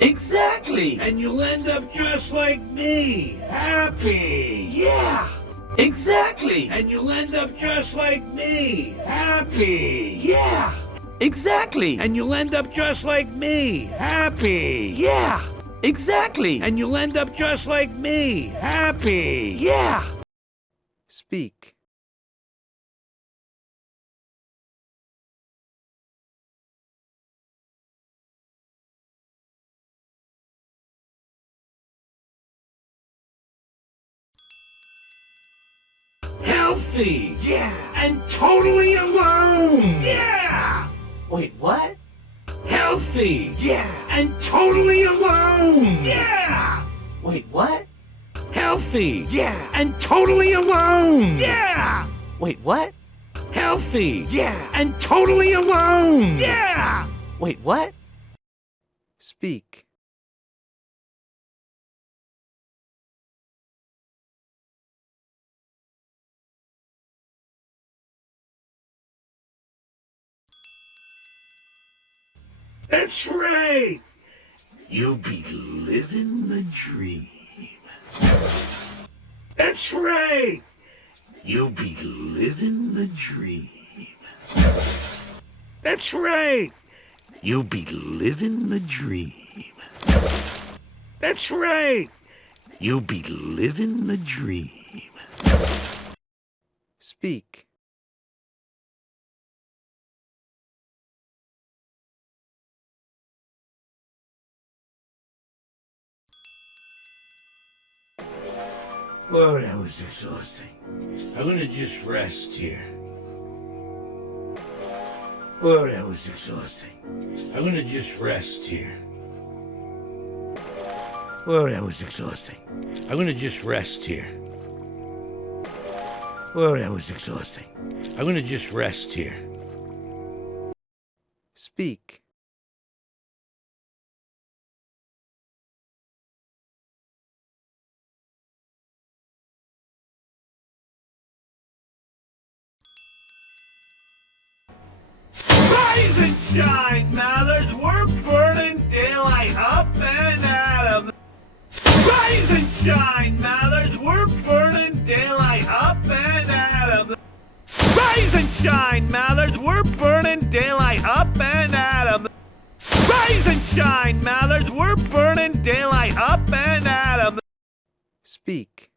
Exactly. And you'll end up just like me, happy. Yeah. Exactly. And you'll end up just like me, happy. Yeah. Exactly. And you'll end up just like me, happy. Yeah. Exactly. And you'll end up just like me, happy. Yeah. Speak. Healthy. Yeah. And totally alone. Yeah. Wait, what? Healthy. Yeah. And totally alone. Yeah. Wait, what? Healthy. Yeah. And totally alone. Yeah. Wait, what? Healthy. Yeah. And totally alone. Yeah. Wait, what? Speak. That's right. You'll be living the dream. That's right. You'll be living the dream. That's right. You'll be living the dream. That's right. You'll be living the dream. Speak. Well, that was exhausting. I'm gonna just rest here. Well, that was exhausting. I'm gonna just rest here. Well, that was exhausting. I'm gonna just rest here. Well, that was exhausting. I'm gonna just rest here. Speak. Rise and shine, Mallards. We're burning daylight up and at 'em. Rise and shine, Mallards. We're burning daylight up and at 'em. Rise and shine, Mallards. We're burning daylight up and at 'em. Rise and shine, Mallards. We're burning daylight up and at 'em. Speak.